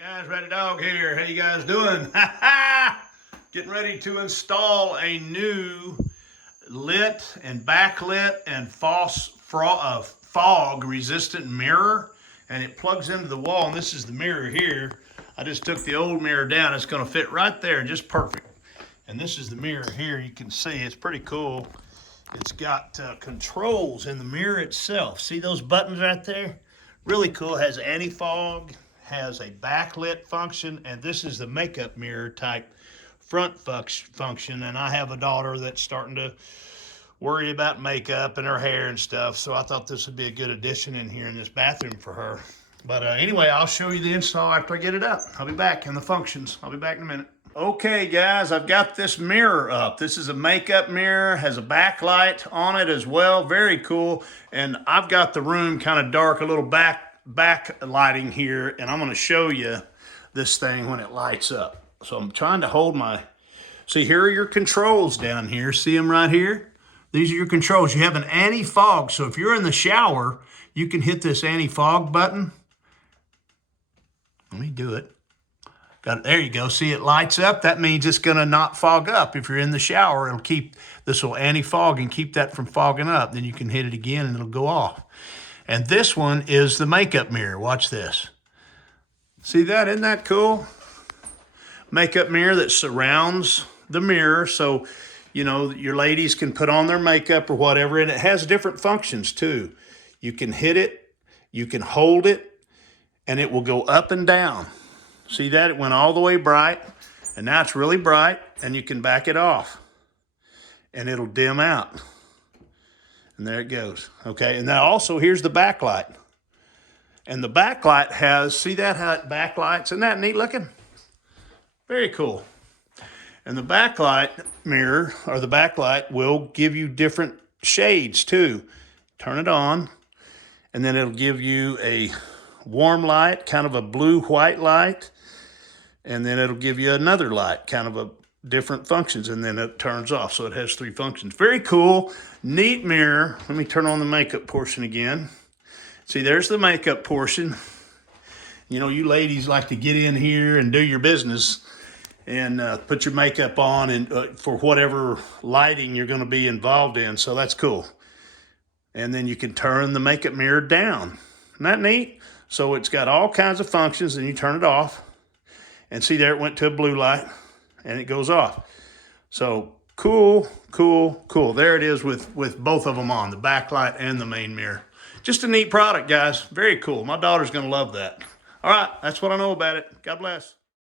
Guys, RowdyDawg here. How you guys doing? Getting ready to install a new lit and backlit and fog resistant mirror, and it plugs into the wall. And this is the mirror here. I just took the old mirror down. It's going to fit right there, just perfect. And this is the mirror here. You can see it's pretty cool. It's got controls in the mirror itself. See those buttons right there? Really cool. It has anti-fog, has a backlit function, and this is the makeup mirror type front function. And I have a daughter that's starting to worry about makeup and her hair and stuff, so I thought this would be a good addition in here in this bathroom for her. But anyway, I'll show you the install after I get it up. I'll be back in the functions. I'll be back in a minute. Okay guys, I've got this mirror up. This is a makeup mirror, has a backlight on it as well. Very cool. And I've got the room kind of dark, a little backlighting here, and I'm going to show you this thing when it lights up. So I'm trying to hold my, see, here are your controls down here. See them right here? These are your controls. You have an anti-fog, so if you're in the shower, you can hit this anti-fog button. Let me do it. Got it. There you go. See, it lights up. That means it's going to not fog up. If you're in the shower, it'll keep, this will anti-fog and keep that from fogging up. Then you can hit it again and it'll go off. And this one is the makeup mirror. Watch this. See that? Isn't that cool? Makeup mirror that surrounds the mirror. So, you know, your ladies can put on their makeup or whatever. And it has different functions too. You can hit it, you can hold it, and it will go up and down. See that? It went all the way bright, and now it's really bright, and you can back it off, and it'll dim out. And there it goes. Okay, and now also here's the backlight. And the backlight has, see that, how it backlights? Isn't that neat looking? Very cool. And the backlight mirror, or the backlight, will give you different shades too. Turn it on, and then it'll give you a warm light, kind of a blue-white light, and then it'll give you another light, kind of a different functions, and then it turns off. So it has three functions. Very cool, neat mirror. Let me turn on the makeup portion again. See, there's the makeup portion. You know, you ladies like to get in here and do your business and put your makeup on and for whatever lighting you're going to be involved in. So that's cool. And then you can turn the makeup mirror down. Isn't that neat? So it's got all kinds of functions, and you turn it off. And see there, it went to a blue light, and it goes off. So cool, cool, cool. There it is with both of them on, the backlight and the main mirror. Just a neat product, guys. Very cool. My daughter's going to love that. All right, that's what I know about it. God bless.